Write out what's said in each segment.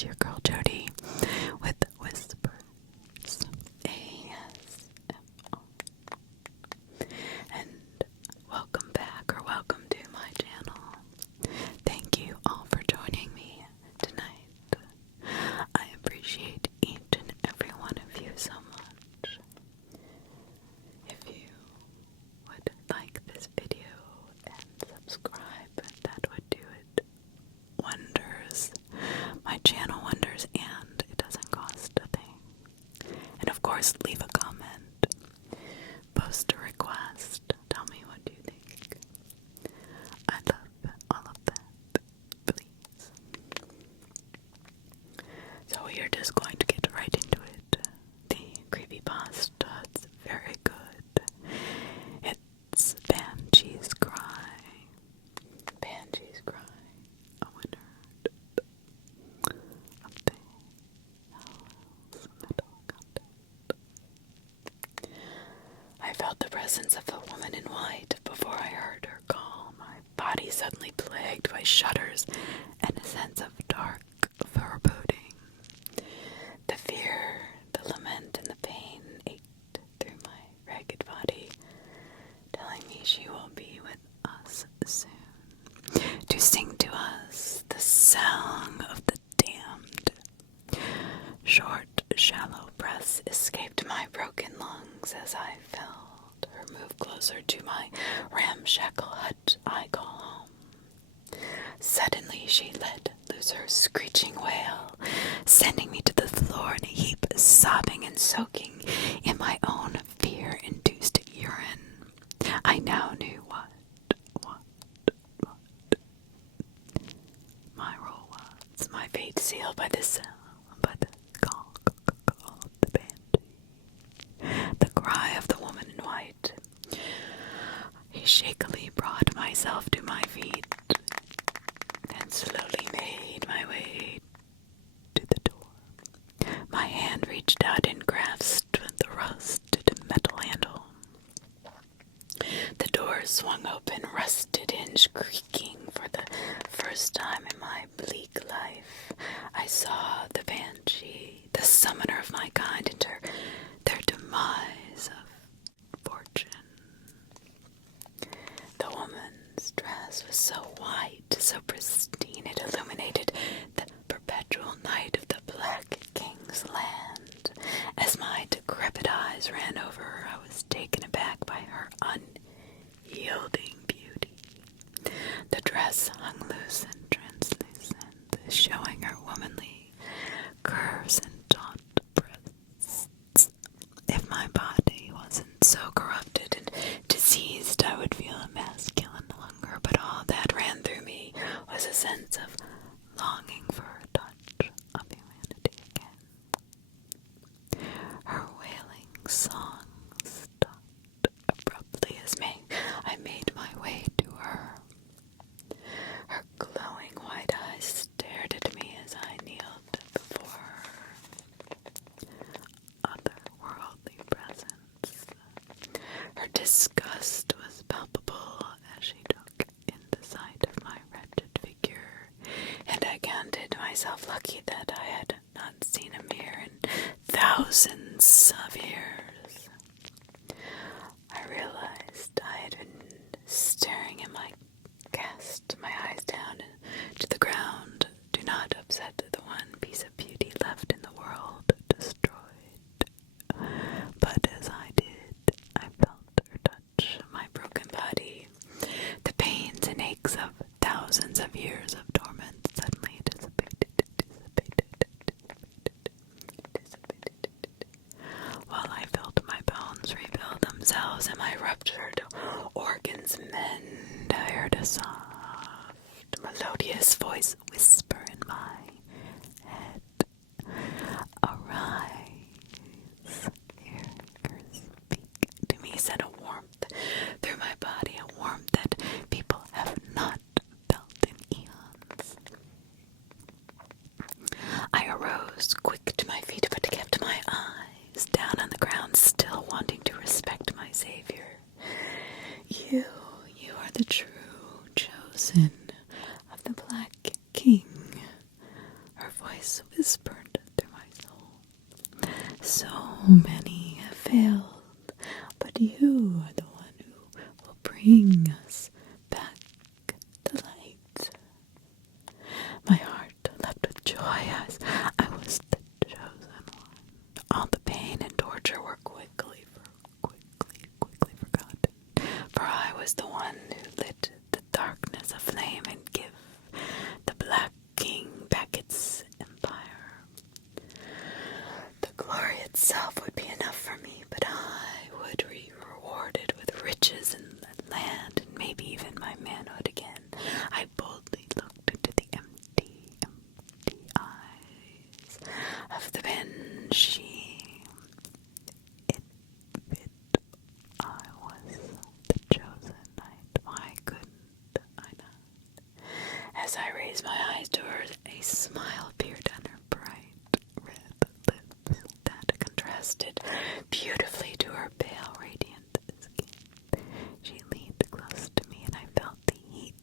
is your girl Jodi with Whispers ASMR. And welcome back, or welcome to my channel. Thank you all for joining me tonight. I appreciate each and every one of you so much. If you would like this video and subscribe, that would do it wonders. My channel wonders, and it doesn't cost a thing. And of course, leave a comment, post a request, tell me what you think. I love all of that, please. So we are just going to get right into it. The creepypasta, it's very good. It's Banshee's Cry. Banshee's Cry, a winner of the Howl's Metal Contest. I felt the presence of a woman in white before I heard her call, my body suddenly plagued by shudders and a sense of dark foreboding. The fear, the lament, and the pain ached through my ragged body, telling me she will be with us soon, to sing to us the song of the damned. Short, shallow breaths escaped my broken lungs as I felt her move closer to my ramshackle hut I call home. Suddenly she let loose her screeching wail, sending me to the floor in a heap, sobbing and soaking in my own fear-induced urine. I now knew what my role was, my fate sealed by the call of the banshee, the cry of the woman in white. I shakily brought myself to my feet, then slowly made my way to the door. My hand reached out and grasped the rusted metal handle. The door swung open, rusted hinge creaking. For the first time in my bleak life, I saw the banshee, the summoner of my kind, enter their demise of fortune. The woman's dress was so white, so pristine, it illuminated the perpetual night of the Black King's land. As my decrepit eyes ran over her, I was taken aback by her unyielding beauty. The dress hung loose and translucent, showing her womanly curves and taut breasts. If my body wasn't so corrupted and diseased, I would feel a masculine hunger, but all that ran through me was a sense of longing for a touch of humanity again. Her wailing song stopped abruptly as I made my way to her. Her glowing white eyes stared at me as I kneeled before her otherworldly presence. Her disgust was palpable as she took in the sight of my wretched figure, and I counted myself lucky that I had not seen a mirror in thousands of years. I realized I had been staring at cast my eyes down to the ground. Do not upset the one piece of beauty left in the world destroyed. But as I did, I felt her touch my broken body. The pains and aches of thousands of years of torment suddenly dissipated. While I felt my bones rebuild themselves and my ruptured organs mend, I heard a soft, melodious voice whisper in my head, "Arise." Hear her speak to me, sent a warmth through my body, a warmth that people have not felt in eons. I arose, quick to my feet, but kept my eyes down on the ground, still wanting to respect my Savior. You are the true chosen of the Black King. Her voice so many have failed, but you are the one who will bring us back to light. My heart leapt with joy as I was the chosen one. All the pain and torture were quickly forgotten, for I was the one who lit the darkness aflame and give the Black King back its empire. The glory itself would be enough for me, but I would be rewarded with riches and land, and maybe even my manhood again. I boldly looked into the empty eyes of the Banshee. It fit. I was the chosen knight. Why couldn't I not? As I raised my eyes to her, a smile appeared on her bright red lips that contrasted beautifully to her pale, radiant skin. She leaned close to me, and I felt the heat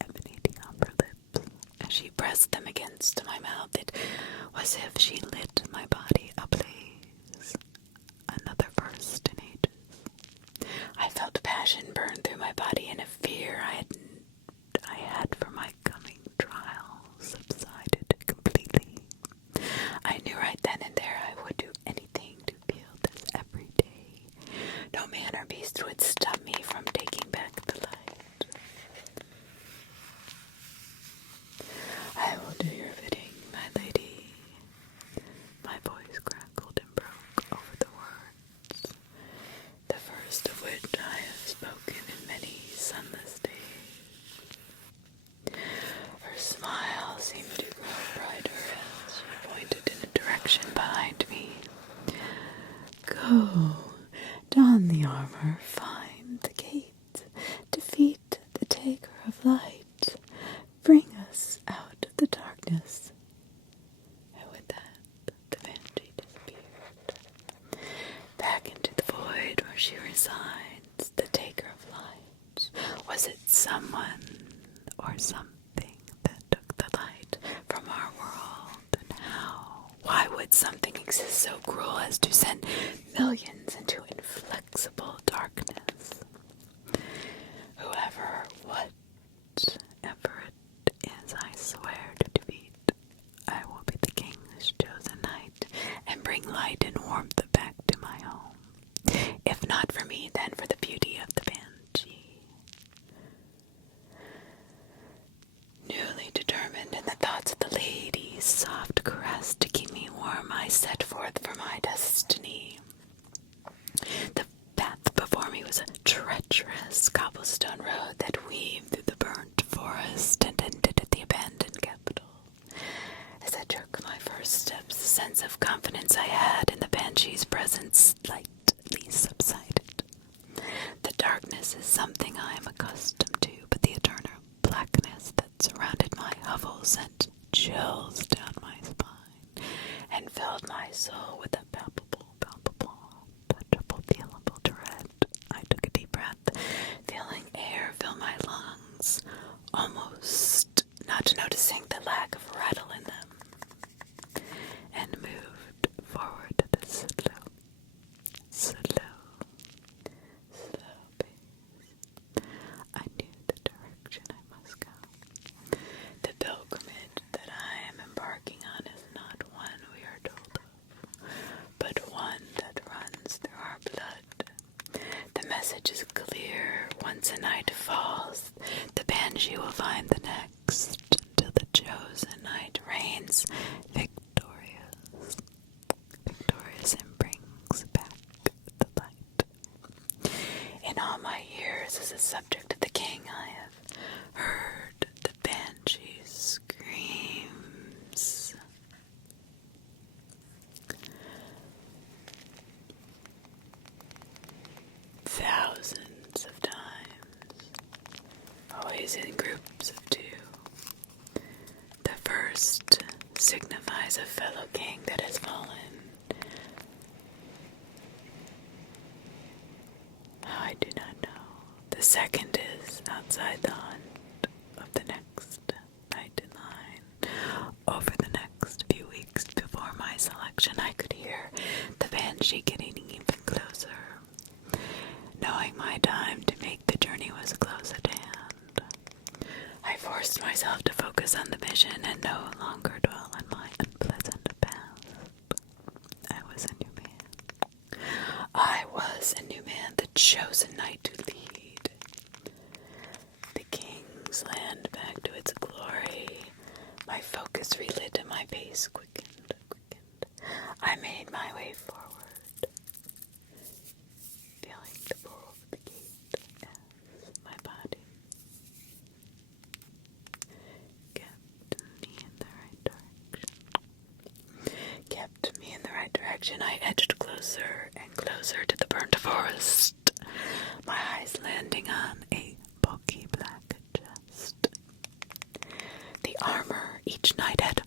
emanating off her lips. As she pressed them against my mouth, it was as if she lit my body ablaze. Another first in ages. I felt passion burn through my body, and a fear I had for my coming trial subsided completely. I knew right then and there I would do anything to feel this every day. No man or beast would stop me from taking back the light. I will do your bidding, my lady. My voice crackled and broke over the words, the first of which I have spoken in many sunless days. Her smile seemed to grow brighter as she pointed in a direction behind me. Go, don the armor, find the gate, defeat the taker of light, bring us out of the darkness. And with that, the Banshee disappeared. Back into the void where she resides, the taker of light. Was it someone or something that took the light from our world? And how? Why would something exist so cruel as to send millions into inflexible darkness? Whoever, whatever it is, I swear to defeat. I will be the king's chosen knight and bring light and warmth back to my home. If not for me, then for the beauty of the Banshee. Newly determined in the thoughts of the lady's soft caress to keep me warm, I set forth for my destiny. The path before me was a treacherous cobblestone road that weaved through the burnt forest and ended at the abandoned capital. As I took my first steps, the sense of confidence I had in the Banshee's presence slightly subsided. The darkness is something I am accustomed to, but the eternal blackness that surrounded my hovel sent chills down my spine and filled my soul with a palpable, touchable, feelable dread. I took a deep breath, feeling air fill my lungs, almost not noticing the lack of rattle in them, and moved forward at a slow pace. I knew the direction I must go. The pilgrimage that I am embarking on is not one we are told of, but one that runs through our blood. The message is clear. Once a night falls, the Banshee will find the next, until the chosen knight reigns victorious and brings back the light. In all my years as a subject of the king, I have heard the Banshee's screams. Thousands of times, always in groups of two. The first signifies a fellow king that has fallen. I do not know. The second is outside the hunt of the next knight in line. Over the next few weeks before my selection, I could hear the I forced myself to focus on the vision and no longer dwell on my unpleasant past. I was a new man. I was a new man, the chosen knight to lead the king's land back to its glory. My focus relit and my pace quickened. I made my way forward, feeling the pull of the gate as my body kept me in the right direction. I edged closer and closer to the burnt forest, my eyes landing on a bulky black chest. The armor each knight had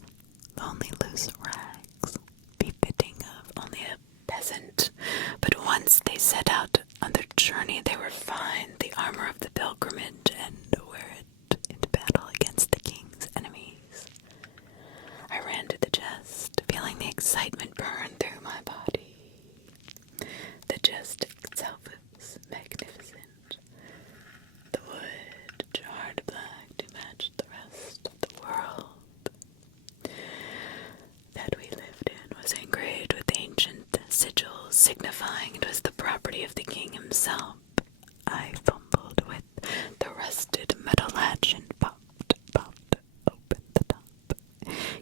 only loose rags, befitting of only a peasant, but once they set out on their journey they were fine, the armor of the pilgrimage, and wear it into battle against the king's enemies. I ran to the chest, feeling the excitement burn through my body. The chest itself was magnificent. The wood charred black to match the rest of the world that we lived in was engraved with ancient sigils, signifying it was the property of the king himself. I fumbled with the rusted metal latch and popped open the top,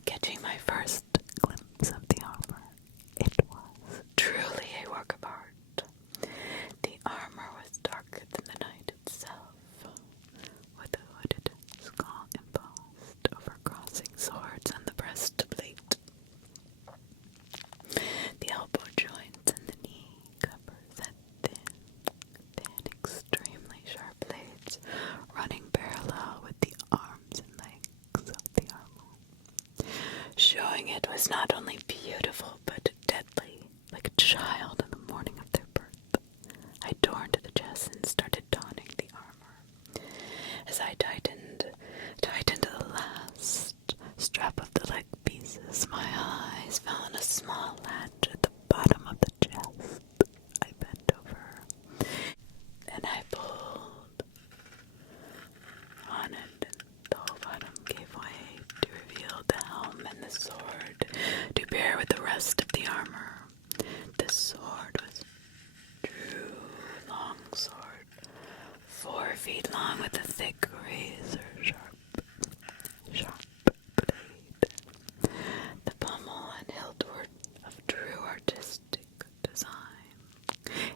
catching my first glimpse of the armor. It was truly a work of art. The armor was darker than the night itself, with a hooded skull embossed over crossing swords on the breastplate. The elbow joints and the knee covers had thin, extremely sharp blades running parallel with the arms and legs of the armor, showing it was not only beautiful but deadly, like a child in the morning of their birth. I tore into the chest and started donning the armor. As I tightened the last strap of the leg pieces, my eyes found a small latch at the bottom of the chest. I bent over and I pulled on it, and the whole bottom gave way to reveal the helm and the sword to pair with the rest of the armor. The sword was a true long sword, 4 feet long, with a thick razor sharp blade. The pommel and hilt were of true artistic design.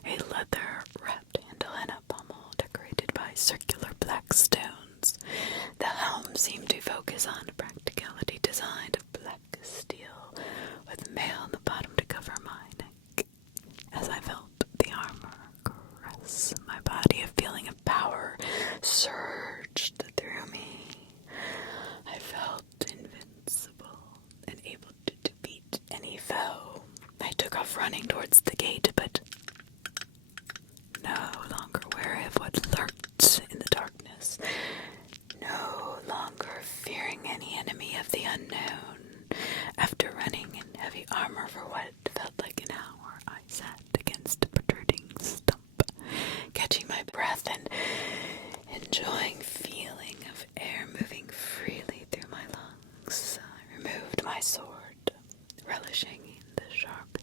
A leather-wrapped handle and a pommel decorated by circular black stones. The helm seemed to focus on practicality, designed of black steel, with mail on the bottom to cover my neck. As I felt the armor caress my body, a feeling of power surged through me. I felt invincible and able to defeat any foe. I took off running towards the gate, but no longer wary of what lurked in the darkness, no longer fearing any enemy of the unknown. After running in heavy armor for what felt like an hour, I sat against a protruding stump, catching my breath and enjoying feeling of air moving freely through my lungs. I removed my sword, relishing in the sharp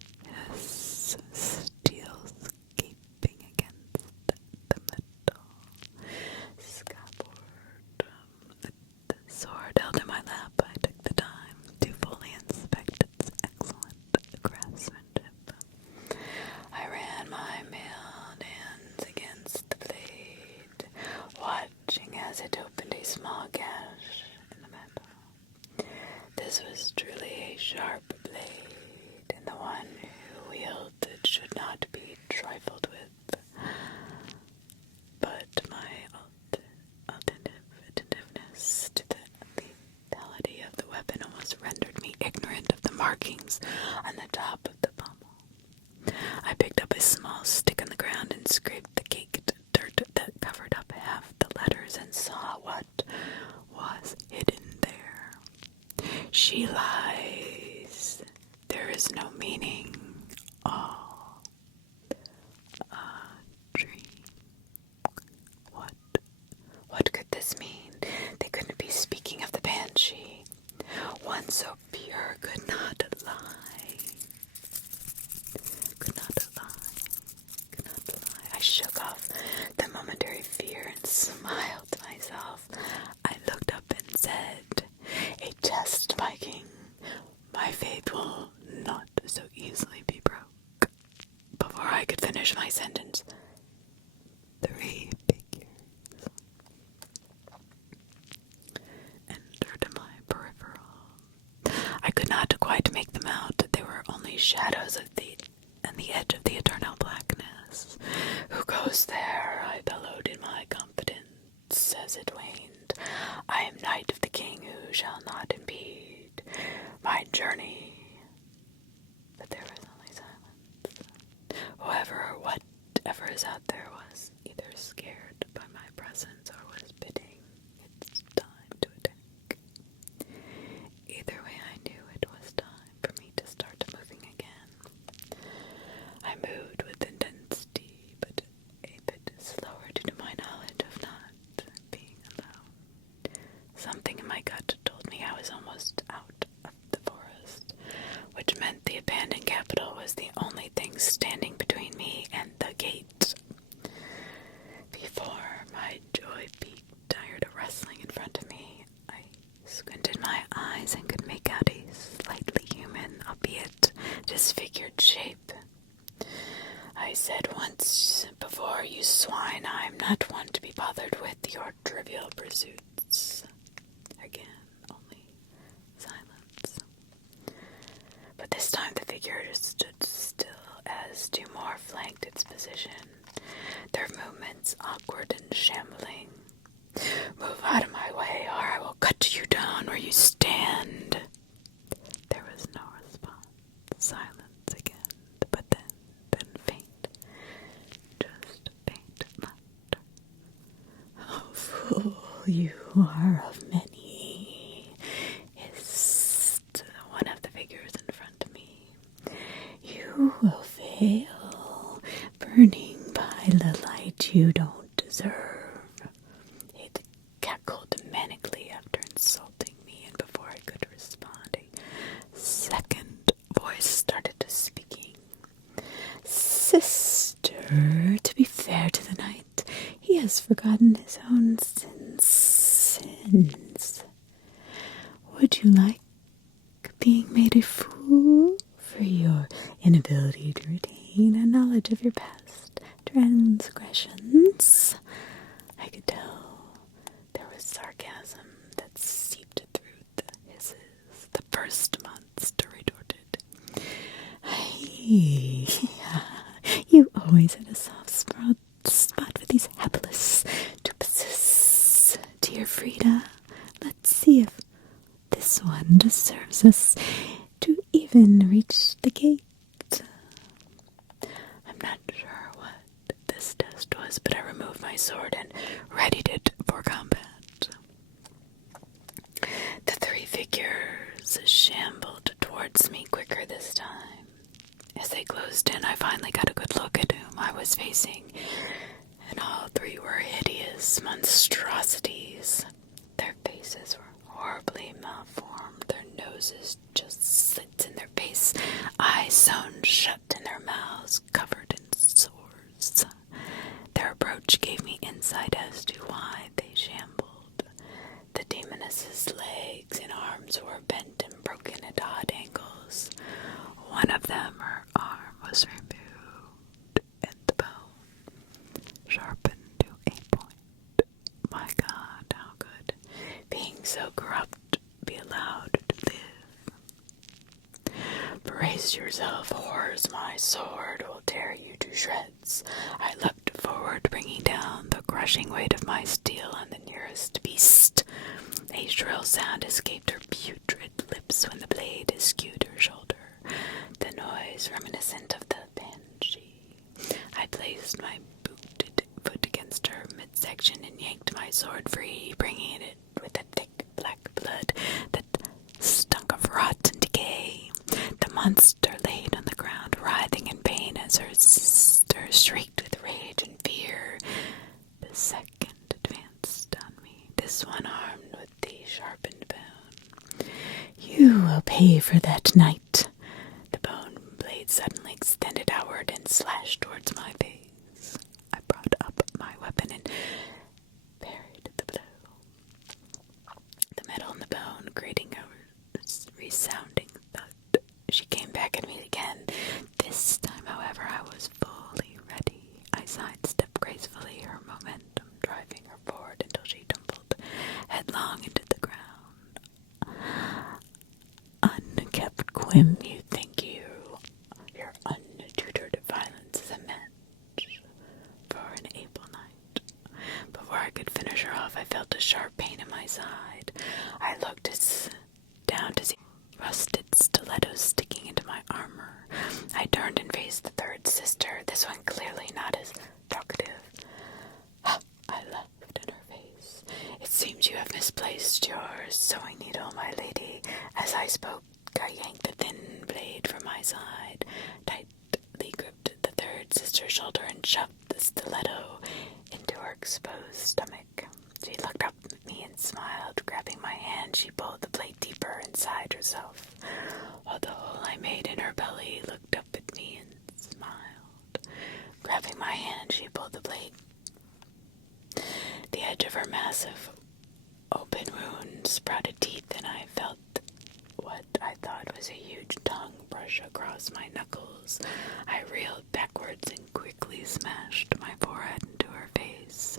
hiss of steel escaping against the metal scabbard. With the sword held in my lap, I took the time to fully inspect its excellent craftsmanship. I ran my mailed hands against the blade, watching as it opened a small gash in the metal. This was truly a sharp blade, and the one who wielded should not be trifled with. But my attentiveness to the lethality of the weapon almost rendered me ignorant of the markings on the top of the pommel. I picked up a small stick on the ground and scraped the caked dirt that covered up half the letters and saw what was hidden there. She lies. There is no meaning. All a dream. What could this mean? They couldn't speaking of the banshee, one so pure could not lie. Could not lie. Could not lie. I shook off the momentary fear and smiled to myself. I looked up and said, "A test, my king. My faith will not so easily be broke." Before I could finish my sentence, 3 figures entered my peripheral. I could not quite make them out. They were only shadows on the edge of the eternal blackness. "Who goes there?" I bellowed in my confidence as it waned. "I am knight of the king who shall not impede my journey." But there was only silence. Whoever or whatever is out there was either scared by my presence or was bidding its time to attack. Either way, I knew it was time for me to start moving again. I moved with intensity, but a bit slower due to my knowledge of not being alone. Something in my gut told me I was almost out of the forest, which meant the abandoned capital was the only thing standing between me and the gate. Before my joy peaked, tired of wrestling in front of me, I squinted my eyes and could make out a slightly human, albeit disfigured shape. I said once before, "You swine, I am not one to be bothered with your trivial pursuits." Again, only silence. But this time the figure stood still as 2 more flanked its position, their movements awkward and shambling. "Move out of my way, or I will cut you down where you stand." There was no response. Silence again, but then faint. Just faint laughter. "Oh, fool, you are of many," hissed one of the figures in front of me. "You will fail, burning by the light you don't deserve." It cackled manically after insulting me, and before I could respond, a second voice started speaking. "Sister, to be fair to the knight, he has forgotten his own sins. Would you like being made a fool for your inability to retain a knowledge of your past transgressions?" I could tell there was sarcasm that seeped through the hisses. The first monster retorted, "Hey, you always had a soft spot for these hapless dupuses, dear Frida. Let's see if this one deserves us to even reach the gate." I'm not sure what this test was, but I removed my sword and readied it for combat. The 3 figures shambled towards me quicker this time. As they closed in, I finally got a good look at whom I was facing, and all 3 were hideous monstrosities. Their faces were horribly malformed, their noses just slits in their face, eyes sewn shut, and their mouths covered in sores. Their approach gave me insight as to why they shambled. The demoness's legs and arms were bent and broken at odd angles. One of them, her arm, was removed, and the bone sharpened to a point. My God, how could being so corrupt be allowed to live? "Brace yourself, horrors, my sword will tear you to shreds." I leapt forward, bringing down the crushing weight of my steel on the nearest beast. A shrill sound escaped her putrid lips when the blade eschewed her shoulder, the noise reminiscent of the banshee. I placed my booted foot against her midsection and yanked my sword free, bringing it with a thick black blood that stunk of rot and decay. The monster laid on the ground, writhing in pain as her sister shrieked with rage and fear. The second advanced on me, this one armed with the sharpened bone. You will pay for that night. The bone blade suddenly extended outward and slashed towards my face. I brought up my weapon and parried the blow. The metal and the bone grating a resounding thud. She came back at me again. This time, however, I was fully ready. I sidestepped gracefully, her momentum driving her forward until she tumbled headlong into the ground. Unkept Quim, you think your untutored violence is a match for an able knight. Before I could finish her off, I felt a sharp pain in my side. I looked down to see rusted stilettos sticking into my armor. I turned and faced the third sister, this one clearly not as talkative. I laughed in her face. It seems you have misplaced your sewing needle, my lady. As I spoke, I yanked the thin blade from my side, tightly gripped the third sister's shoulder, and shoved the stiletto into her exposed stomach. She looked up at me and smiled. Grabbing my hand, she pulled the blade deeper inside herself, while the hole I made in her belly looked up at me and smiled. Grabbing my hand, she pulled the blade. The edge of her massive open wound sprouted teeth, and I felt what I thought was a huge tongue brush across my knuckles. I reeled backwards and quickly smashed my forehead into her face,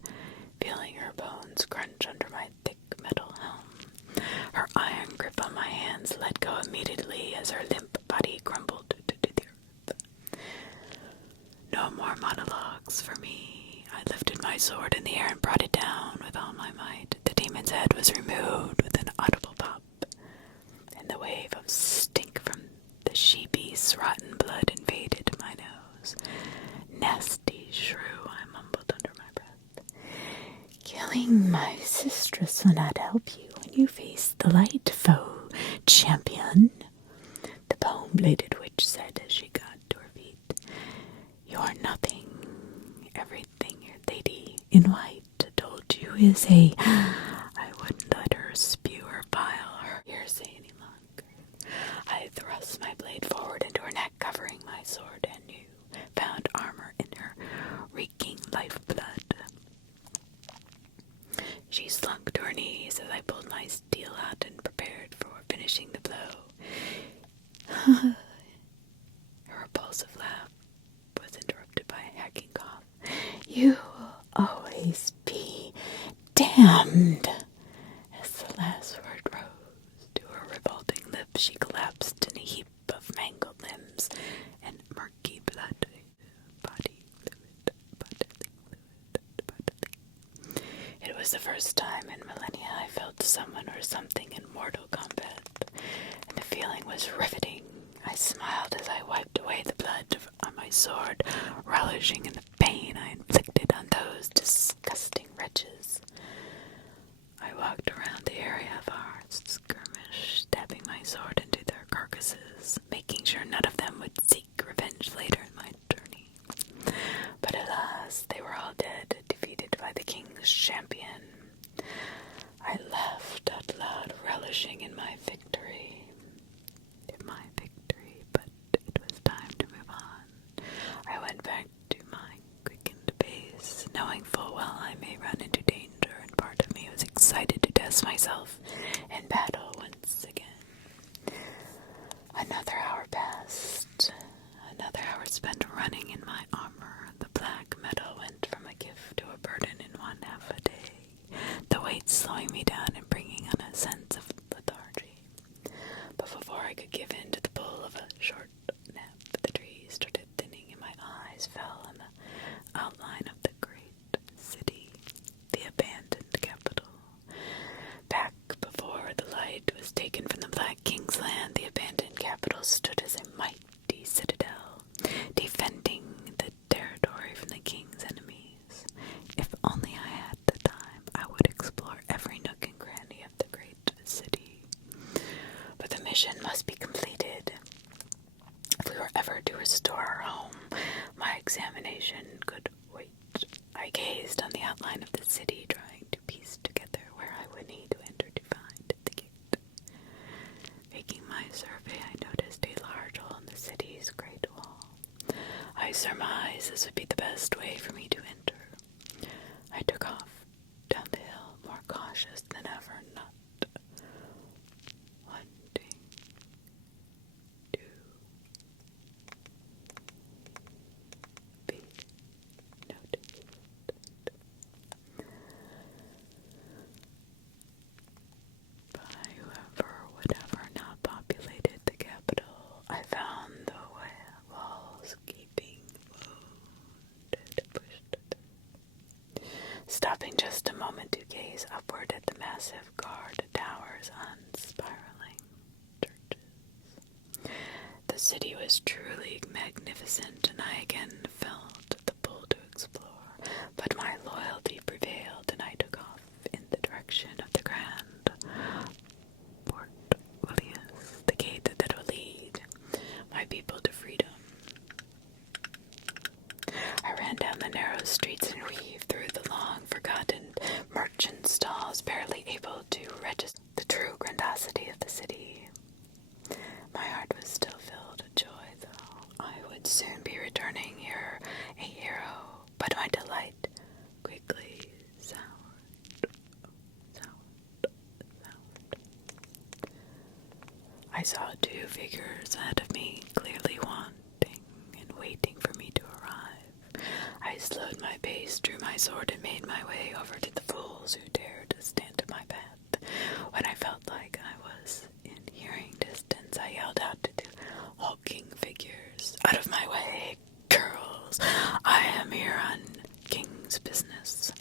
feeling her bones crunch under my thick metal helm. Her iron grip on my hands let go immediately as her limp body crumbled to the earth. No more monologues for me. I lifted my sword in the air and brought it down with all my might. The demon's head was removed with an audible pop, and the wave of stink from the she-beast's rotten blood invaded my nose. Nasty shrew, I mumbled under my breath. Killing my sistress will not help you when you face the light foe, champion, the bone-bladed witch said as she got to her feet. You're nothing. Everything your lady in white told you is a... I wouldn't let her spew or bile her hearsay any longer. I thrust my blade forward into her neck, covering my sword and new found armor in her reeking lifeblood. She slunk to her knees as I pulled my steel out and prepared for finishing the blow. Her repulsive laugh was interrupted by a hacking cough. You will always be damned. As the last word rose to her revolting lips, she collapsed in a heap of mangled limbs and murky blood. Bodily fluid. It was the first time in millennia I felt someone or something in mortal combat, and the feeling was riveting. I smiled as I wiped away the blood on my sword, relishing in the pain I inflicted on those disgusting wretches. I walked around the area of our skirmish, stabbing my sword into their carcasses, making sure none of them would seek revenge later in my journey. But alas, they were all dead, defeated by the king's champion. I laughed out loud, relishing in my victory. But it was time to move on. I went back to my quickened pace, knowing full well I may run into danger, and part of me was excited to test myself in battle once again. Another hour passed. Another hour spent running in my armor. The black metal went from a gift to a burden in 1/2 a day, the weight slowing me down and bringing on a sense of lethargy. But before I could give in to the pull of a short nap, the trees started thinning and my eyes fell on the outline of the great city, the abandoned capital. Back before the light was taken from the Black King's land, the abandoned capital stood as a mighty citadel, defending the territory from the king's enemies. If only I had the time, I would explore every nook and cranny of the great city. But the mission must be completed. If we were ever to restore our home, my examination could wait. I gazed on the outline of the city, trying to piece together where I would need to enter to find surmised this would be the best way for me to enter. I took off down the hill, more cautious than ever, not wanting to be noticed. By whoever would ever not populated the capital, I found the walls gaping, wounded, pushed through. Stopping just a moment to gaze upward at the massive guard towers on spiraling churches. The city was truly magnificent, and I again felt the pull to explore, but my loyalty prevailed, and I took off in the direction of the Grand Port Willius, the gate that will lead my people to freedom. I ran down the narrow streets and weaved through the long-forgotten merchant stalls, barely able to register the true grandiosity of the city. My heart was still filled with joy, though I would soon be returning here a hero, but my delight quickly soured. I saw two figures ahead of me, clearly wanting and waiting for me to arrive. I slowed my pace, drew my sword, and made my way over to the fools who dared to stand in my path. When I felt like I was in hearing distance, I yelled out to the hulking figures, "Out of my way, girls! I am here on king's business."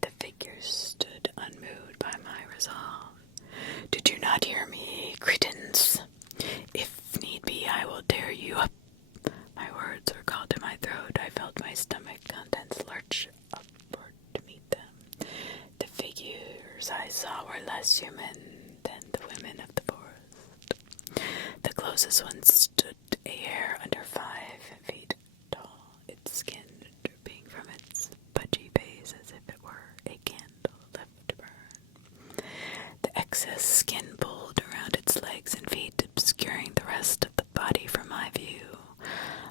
The figures stood unmoved by my resolve. "Did you not hear me, cretins? If need be, I will tear you up." My words were called to my throat. I felt my stomach contents lurch upward to meet them. The figures I saw were less human than the women of the forest. The closest one stood a hair under 5 feet tall, its skin dripping from its pudgy base as if it were a candle left to burn. The excess skin pulled around its legs and feet, obscuring the rest of the body from my view.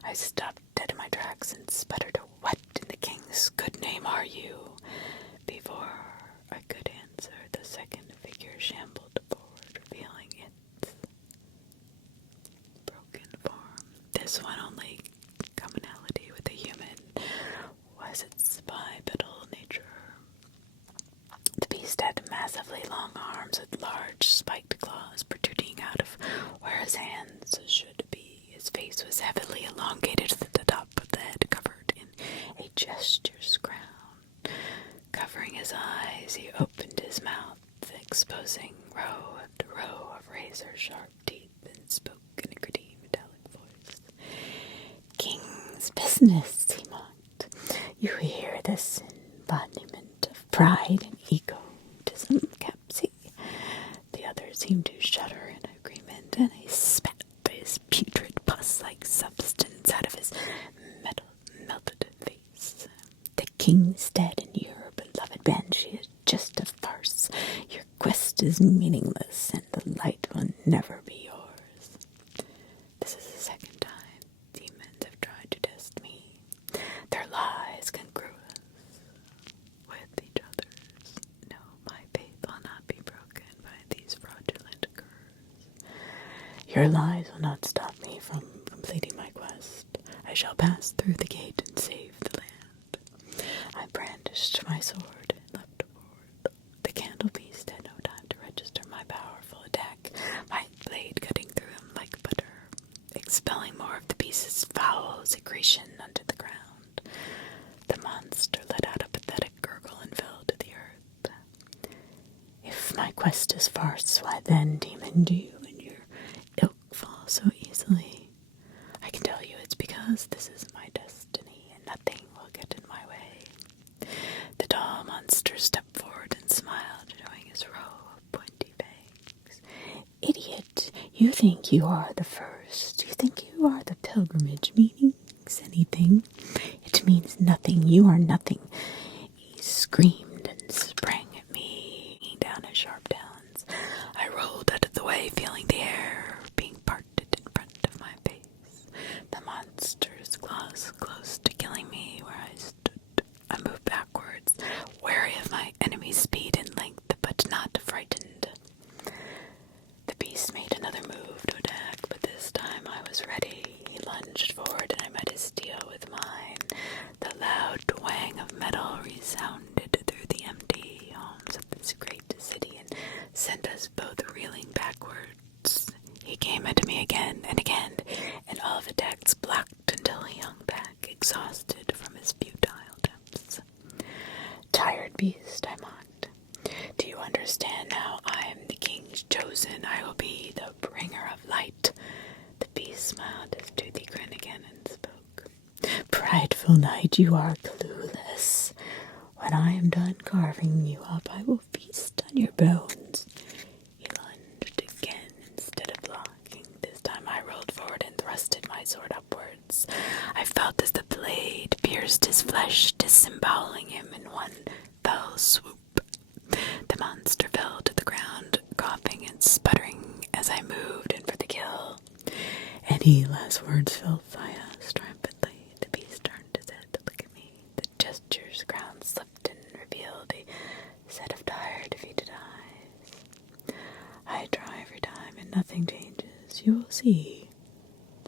I stopped dead in my tracks and sputtered, "What in the king's good name are you?" Before I could answer, the second figure shambled forward, revealing its broken form. This one only commonality with a human was its bipedal nature. The beast had massively long arms with large spiked claws protruding out of where his hands should be. His face was heavily elongated at the top of the head, covered in a jester's crown. Covering his eyes, he opened his mouth, exposing row after row of razor-sharp teeth, and spoke in a gritty, metallic voice. "King's business," he mocked. "You hear this embodiment of pride and egotism, Capsy?" The others seemed to shudder in agreement, and he spat his putrid pus-like substance out of his melted face. "The king's dead, and your beloved Banshee is just a farce. Your quest is meaningless, and the light will never be yours." This is the second time demons have tried to test me. Their lies congruous with each other's. No, my faith will not be broken by these fraudulent curs. Your lies will not stop me from completing my quest. I shall pass through the gate and save the land. I brandished my sword and leapt forward. The candle beast had no time to register my powerful attack, my blade cutting through him like butter, expelling more of the beast's foul secretion onto the ground. The monster let out a pathetic gurgle and fell to the earth. If my quest is farce, why then, demon, do you and your ilk fall so easily? I can tell you it's because this is my destiny, and nothing will get in my way. The tall monster stepped forward and smiled, showing his row of pointy fangs. "Idiot, you think you are the first. You think you are the pilgrimage meanings anything. It means nothing. You are nothing." He screamed and sprang at me, down his sharp talons. I rolled out of the way, feeling the air being parted in front of my face. The monster's claws closed was both reeling backwards. He came at me again and again, and all of attacks blocked until he hung back, exhausted from his futile attempts. Tired beast, I mocked. Do you understand now? I am the king's chosen. I will be the bringer of light. The beast smiled his toothy grin again and spoke. Prideful knight, you are clueless. When I am done carving you up, I will feast on your bones. He lunged again instead of blocking. This time I rolled forward and thrusted my sword upwards. I felt as the blade pierced his flesh, disemboweling him in one fell swoop. The monster fell to the ground, coughing and sputtering as I moved in for the kill. Any last words fell fast triumphantly. The beast turned his head to look at me. The gesture's crown slipped and revealed a set of tired, defeated eyes. I try every time and nothing changes. You will see.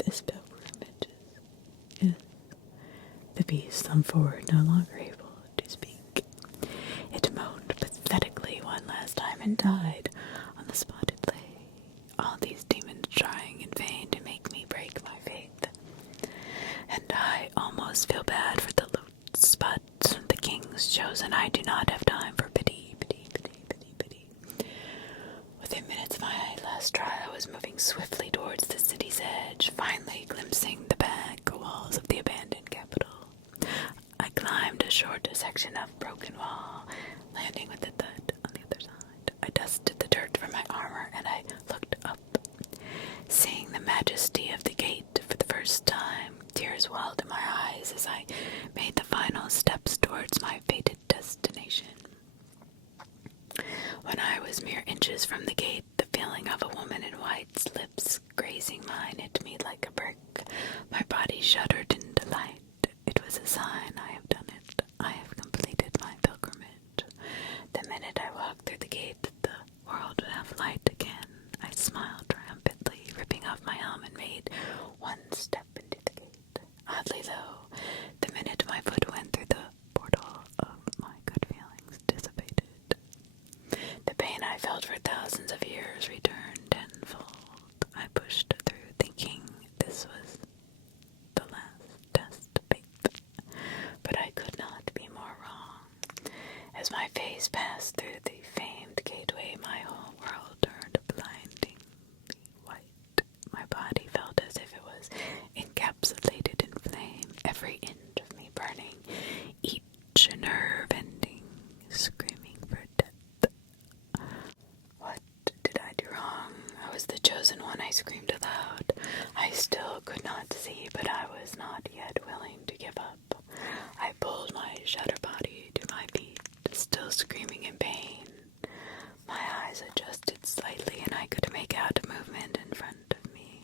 This pilgrimage is the beast slumped forward, no longer able to speak. It moaned pathetically one last time and died on the spot it lay. All these demons trying in vain to make me break my faith. And I almost feel bad for the lutes, but the king's chosen. I do not have time for pity, pity, pity, pity, pity. Within minutes of my last try, I was moving swiftly towards the city's edge, finally glimpsing the back walls of the abandoned capital. I climbed a short section of broken wall, landing with a thud on the other side. I dusted the dirt from my armor and I looked up. Seeing the majesty of the gate for the first time, tears welled in my eyes as I made the final steps towards my fated destination. When I was mere inches from the gate, the feeling of a woman in white's lips grazing mine hit me like a brick. My body shuddered in delight. It was a sign. I have done it. I have completed my pilgrimage. The minute I walked through the gate, the world would have light again. I smiled triumphantly, ripping off my helm and made one step into the gate. Oddly though, the minute my foot went through the portal of my good feelings dissipated. The pain I felt for thousands of years returned tenfold. I pushed through thinking this was the last test of faith, but I could not be more wrong. As my face passed through the famed gateway, my whole world turned blindingly white. My body felt as if it was encapsulated in flame, every inch of me burning, each nerve ending, screaming for death. What did I do wrong? I was the chosen one, I screamed aloud. I still could not see, but I was not yet willing to give up. I pulled my shattered body to my feet, still screaming in pain. My eyes adjusted slightly, and I could make out a movement in front of me.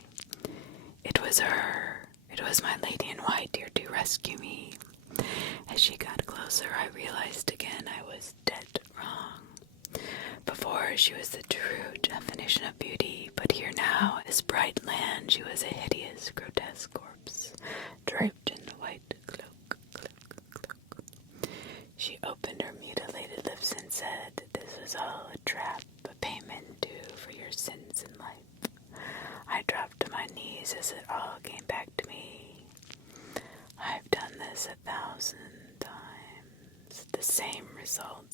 It was her. It was my lady in white here to rescue me. As she got closer, I realized again I was dead wrong. Before, she was the true definition of beauty, but here now, as bright land, she was a hideous, grotesque corpse, draped in a white cloak, cloak. She opened her mutilated lips and said, "This was all a trap, a payment due for your sins in life." I dropped to my knees as it all came back to me. I've done this 1,000 times. The same result.